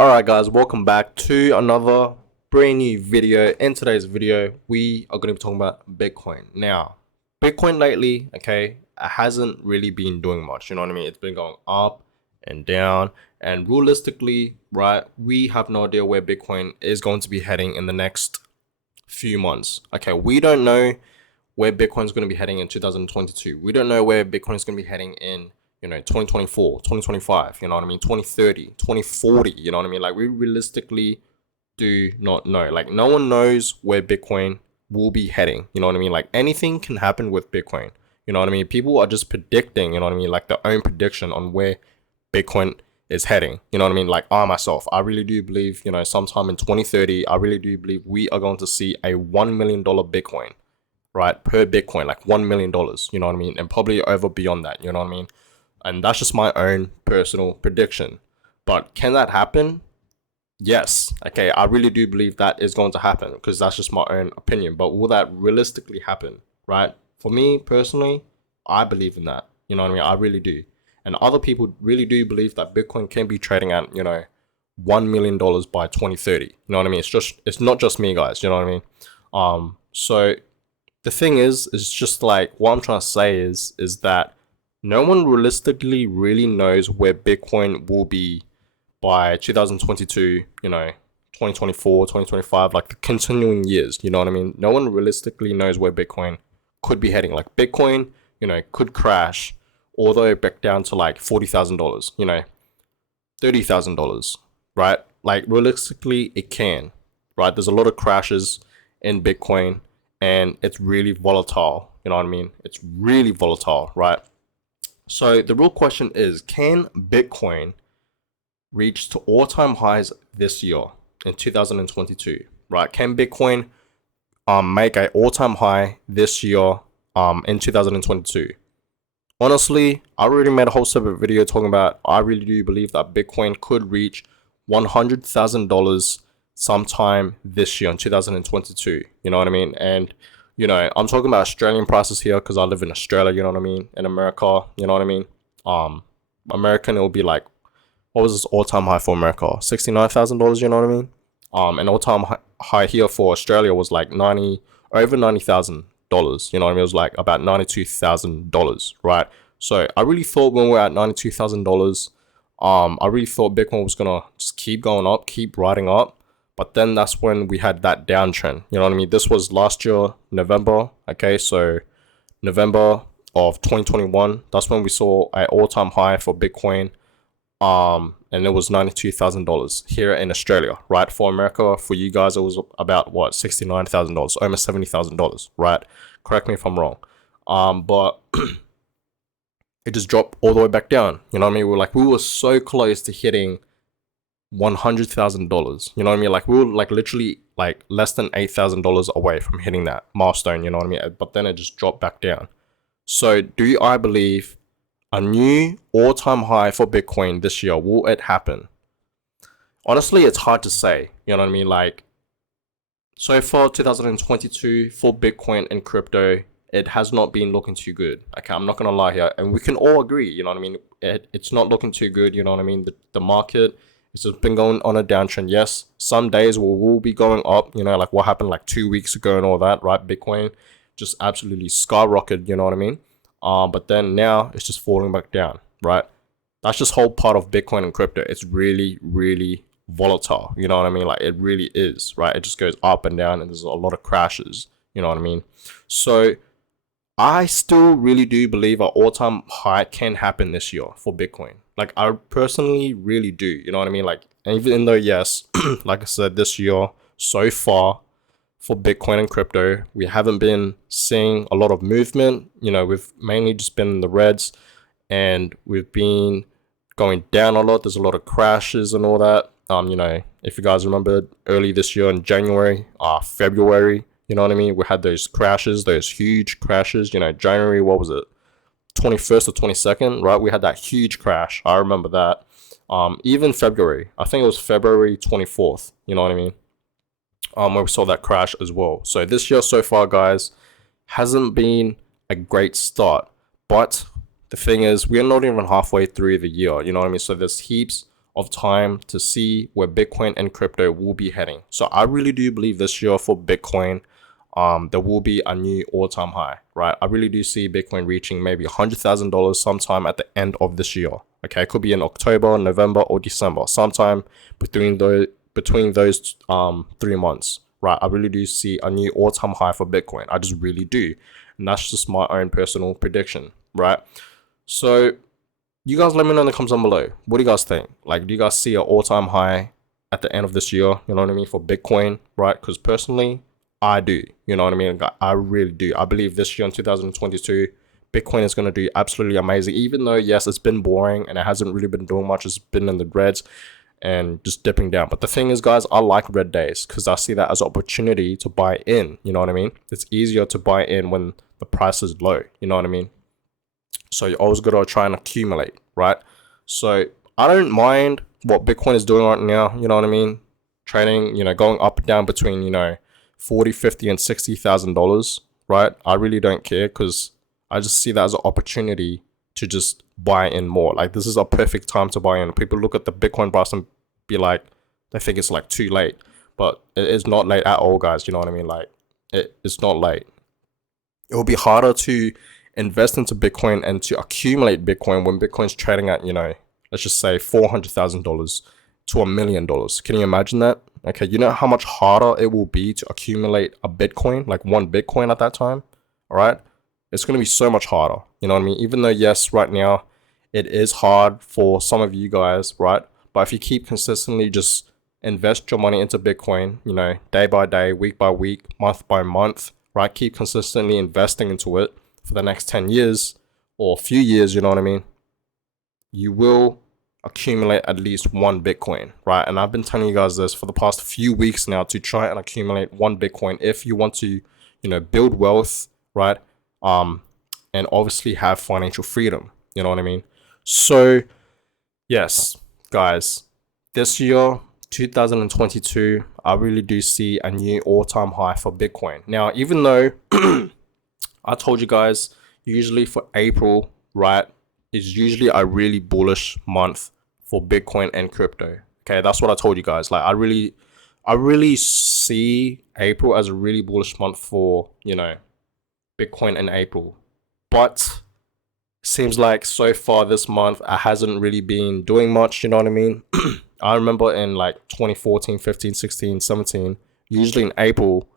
Alright guys, welcome back to another brand new video. In today's video, we are going to be talking about Bitcoin. Now, Bitcoin lately, okay, it hasn't really been doing much, you know what I mean? It's been going up and down, and realistically, right, we have no idea where Bitcoin is going to be heading in the next few months. Okay, we don't know where Bitcoin is going to be heading in 2022. We don't know where Bitcoin is going to be heading in 2024, 2025, you know what I mean, 2030, 2040, you know what I mean? Like, we realistically do not know. Like, no one knows where Bitcoin will be heading, you know what I mean? Like, anything can happen with Bitcoin, you know what I mean? People are just predicting, you know what I mean, like their own prediction on where Bitcoin is heading, you know what I mean? Like, I myself, I really do believe, sometime in 2030, I really do believe we are going to see a $1 million Bitcoin, right, per Bitcoin, like $1 million, you know what I mean? And probably over beyond that, you know what I mean? And that's just my own personal prediction. But can that happen? Yes. Okay, I really do believe that is going to happen because that's just my own opinion. But will that realistically happen? Right? For me personally, I believe in that. You know what I mean? I really do. And other people really do believe that Bitcoin can be trading at, $1 million by 2030. You know what I mean? It's not just me, guys. You know what I mean? So the thing is just like what I'm trying to say is that no one realistically really knows where Bitcoin will be by 2022, 2024, 2025, like the continuing years, you know what I mean? No one realistically knows where Bitcoin could be heading. Like, Bitcoin, could crash all the way back down to like $40,000, $30,000, right? Like, realistically, it can, right? There's a lot of crashes in Bitcoin and it's really volatile, you know what I mean? It's really volatile, right? So the real question is, can Bitcoin reach to all-time highs this year in 2022? Right? Can Bitcoin make an all-time high this year in 2022? Honestly, I already made a whole separate video talking about I really do believe that Bitcoin could reach $100,000 sometime this year in 2022. You know what I mean? And I'm talking about Australian prices here because I live in Australia, you know what I mean? In America, you know what I mean? American, it will be like, what was this all-time high for America? $69,000, you know what I mean? An all-time high here for Australia was like over $90,000, you know what I mean? It was like about $92,000, right? So I really thought when we were at $92,000, I really thought Bitcoin was gonna just keep going up, keep riding up. But then that's when we had that downtrend. You know what I mean? This was last year, November. Okay, so November of 2021. That's when we saw an all-time high for Bitcoin. And it was $92,000 here in Australia, right? For America, for you guys, it was about what, $69,000, almost $70,000, right? Correct me if I'm wrong. But it just dropped all the way back down. You know what I mean? We were so close to hitting $100,000. You know what I mean? Like, we were like literally like less than $8,000 away from hitting that milestone. You know what I mean? But then it just dropped back down. So I believe a new all-time high for Bitcoin this year? Will it happen? Honestly, it's hard to say. You know what I mean? Like, so far 2022 for Bitcoin and crypto, it has not been looking too good. Okay, I'm not gonna lie here, and we can all agree. You know what I mean? It's not looking too good. You know what I mean? The market, it's just been going on a downtrend. Yes, some days will be going up, like what happened like 2 weeks ago and all that, right? Bitcoin just absolutely skyrocketed, you know what I mean? But then now it's just falling back down, right? That's just whole part of Bitcoin and crypto. It's really, really volatile, you know what I mean? Like, it really is, right? It just goes up and down and there's a lot of crashes, you know what I mean? So I still really do believe an all-time high can happen this year for Bitcoin. Like, I personally really do, you know what I mean? Like, even though, yes, like I said, this year, so far, for Bitcoin and crypto, we haven't been seeing a lot of movement. We've mainly just been in the reds and we've been going down a lot. There's a lot of crashes and all that. If you guys remember early this year in January, February, you know what I mean? We had those crashes, those huge crashes, January, what was it? 21st or 22nd, right? We had that huge crash. I remember that. Even February, I think it was February 24th, you know what I mean? Where we saw that crash as well. So this year so far, guys, hasn't been a great start. But the thing is, we're not even halfway through the year, you know what I mean? So there's heaps of time to see where Bitcoin and crypto will be heading. So I really do believe this year for Bitcoin, there will be a new all-time high, right? I really do see Bitcoin reaching maybe $100,000 sometime at the end of this year. Okay, it could be in October, November, or December, sometime between those 3 months, right? I really do see a new all-time high for Bitcoin. I just really do, and that's just my own personal prediction, right? So you guys let me know in the comments down below. What do you guys think? Like, do you guys see an all-time high at the end of this year? You know what I mean, for Bitcoin, right? Because personally, I do. You know what I mean? I really do. I believe this year in 2022, Bitcoin is going to do absolutely amazing. Even though, yes, it's been boring and it hasn't really been doing much. It's been in the reds and just dipping down. But the thing is, guys, I like red days because I see that as an opportunity to buy in. You know what I mean? It's easier to buy in when the price is low. You know what I mean? So you always got to try and accumulate, right? So I don't mind what Bitcoin is doing right now. You know what I mean? Trading, going up and down between, $40, $50, and $60,000, right? I really don't care because I just see that as an opportunity to just buy in more. Like, this is a perfect time to buy in. People look at the Bitcoin price and be like, they think it's like too late, but it is not late at all, guys. You know what I mean? Like, it's not late. It will be harder to invest into Bitcoin and to accumulate Bitcoin when Bitcoin's trading at, let's just say $400,000 to $1 million. Can you imagine that? Okay, you know how much harder it will be to accumulate a Bitcoin, like one Bitcoin at that time? All right, it's going to be so much harder. You know what I mean? Even though, yes, right now it is hard for some of you guys, right? But if you keep consistently just invest your money into Bitcoin, day by day, week by week, month by month, right? Keep consistently investing into it for the next 10 years or a few years, you know what I mean? You will accumulate at least one Bitcoin, right? And I've been telling you guys this for the past few weeks now to try and accumulate one Bitcoin if you want to, build wealth, right? And obviously have financial freedom, you know what I mean? So, yes, guys, this year, 2022, I really do see a new all-time high for Bitcoin. Now, even though I told you guys, usually for April, right, is usually a really bullish month for Bitcoin and crypto. Okay, that's what I told you guys. Like, I really see April as a really bullish month for, Bitcoin in April. But seems like so far this month, I hasn't really been doing much, you know what I mean? I remember in like 2014, 15, 16, 17, usually in April,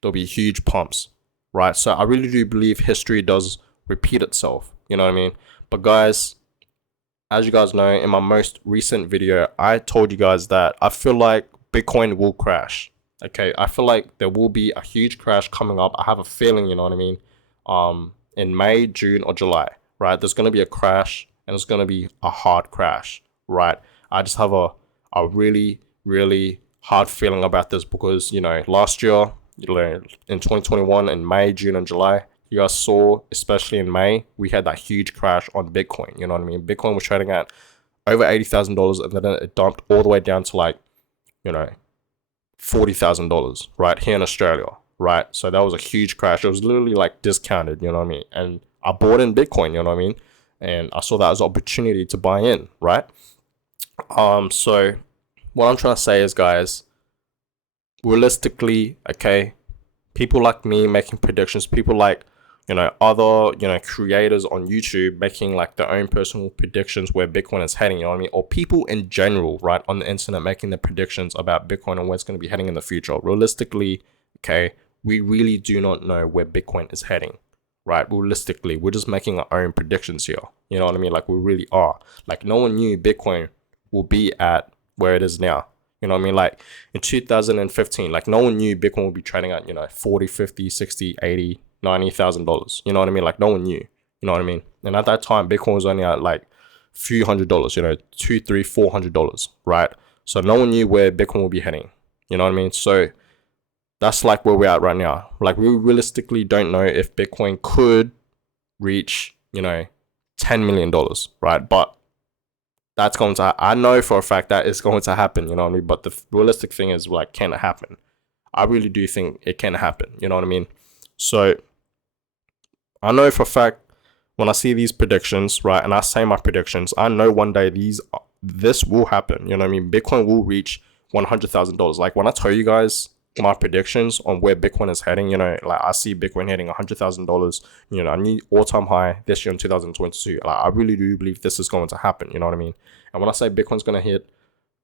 there'll be huge pumps, right? So I really do believe history does repeat itself, you know what I mean? But guys, as you guys know, in my most recent video, I told you guys that I feel like Bitcoin will crash. Okay, I feel like there will be a huge crash coming up. I have a feeling, you know what I mean? In May, June, or July, right? There's going to be a crash, and it's going to be a hard crash, right? I just have a really, really hard feeling about this because, last year, in 2021, in May, June, and July, you guys saw, especially in May, we had that huge crash on Bitcoin. You know what I mean? Bitcoin was trading at over $80,000, and then it dumped all the way down to like, $40,000, right, here in Australia, right? So that was a huge crash. It was literally like discounted, you know what I mean? And I bought in Bitcoin, you know what I mean? And I saw that as an opportunity to buy in, right? So what I'm trying to say is, guys, realistically, okay, people like me making predictions, people like, other, creators on YouTube making like their own personal predictions where Bitcoin is heading, you know what I mean? Or people in general, right, on the internet making their predictions about Bitcoin and where it's going to be heading in the future. Realistically, okay, we really do not know where Bitcoin is heading, right? Realistically, we're just making our own predictions here. You know what I mean? Like, we really are. Like, no one knew Bitcoin will be at where it is now. You know what I mean? Like, in 2015, like, no one knew Bitcoin would be trading at, 40, 50, 60, 80, $90,000. You know what I mean? Like, no one knew. You know what I mean? And at that time, Bitcoin was only at like few $100s, $200, $300, $400, right? So no one knew where Bitcoin would be heading. You know what I mean? So that's like where we're at right now. Like, we realistically don't know if Bitcoin could reach, $10 million, right? But that's going to, I know for a fact that it's going to happen, you know what I mean? But the realistic thing is, like, can it happen? I really do think it can happen, you know what I mean? So I know for a fact when I see these predictions, right, and I say my predictions, I know one day these this will happen. You know what I mean? Bitcoin will reach $100,000. Like when I tell you guys my predictions on where Bitcoin is heading, you know, like I see Bitcoin hitting $100,000, you know, a new all-time high this year in 2022. Like I really do believe this is going to happen. You know what I mean? And when I say Bitcoin's going to hit,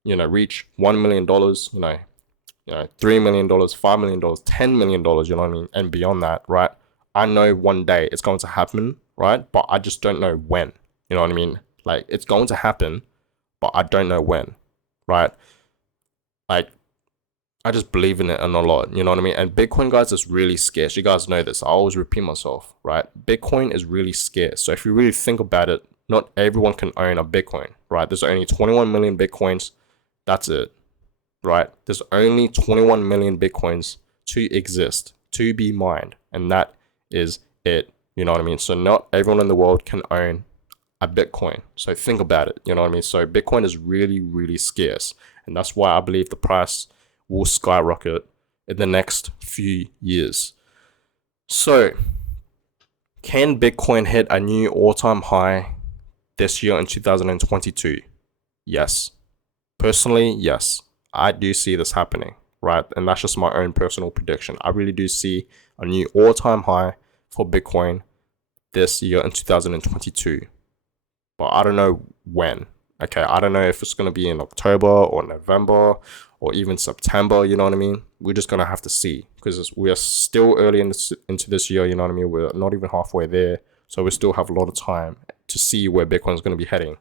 you know, reach $1 million, you know, $3 million, $5 million, $10 million, you know what I mean? And beyond that, right? I know one day it's going to happen, right? But I just don't know when, you know what I mean? Like it's going to happen, but I don't know when, right? Like I just believe in it and a lot, you know what I mean? And Bitcoin, guys, is really scarce. You guys know this. I always repeat myself, right? Bitcoin is really scarce. So if you really think about it, not everyone can own a Bitcoin, right? There's only 21 million Bitcoins. That's it, right? There's only 21 million Bitcoins to exist, to be mined. And that is it, you know what I mean? So not everyone in the world can own a Bitcoin. So think about it, you know what I mean? So Bitcoin is really, really scarce. And that's why I believe the price will skyrocket in the next few years. So, can Bitcoin hit a new all-time high this year in 2022? Yes. Personally, yes. I do see this happening, right? And that's just my own personal prediction. I really do see a new all-time high for Bitcoin this year in 2022. But I don't know when. Okay, I don't know if it's going to be in October or November or even September, you know what I mean? We're just going to have to see because we are still early into this year, you know what I mean? We're not even halfway there. So we still have a lot of time to see where Bitcoin is going to be heading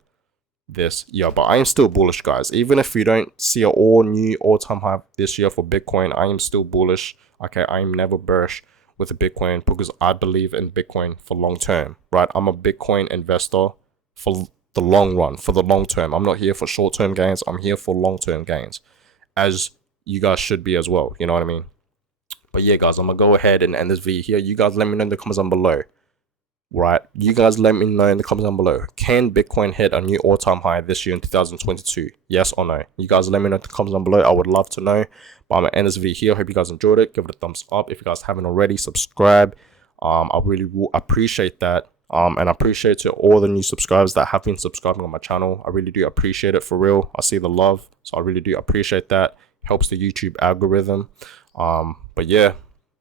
this year. But I am still bullish, guys. Even if we don't see an all-time high this year for Bitcoin, I am still bullish. Okay, I am never bearish with the Bitcoin because I believe in Bitcoin for long term, right? I'm a Bitcoin investor for the long run, for the long term. I'm not here for short-term gains. I'm here for long-term gains, as you guys should be as well. You know what I mean? But yeah, guys, I'm gonna go ahead and end this video here. You guys let me know in the comments down below, right? You guys let me know in the comments down below. Can Bitcoin hit a new all-time high this year in 2022? Yes or no? You guys let me know in the comments down below. I would love to know. But I'm gonna end this video here. Hope you guys enjoyed it. Give it a thumbs up. If you guys haven't already, subscribe. I really will appreciate that. And I appreciate to all the new subscribers that have been subscribing on my channel. I really do appreciate it, for real. I see the love, so I really do appreciate that. Helps the YouTube algorithm. But yeah,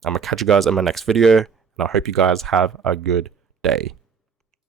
I'm gonna catch you guys in my next video, and I hope you guys have a good day.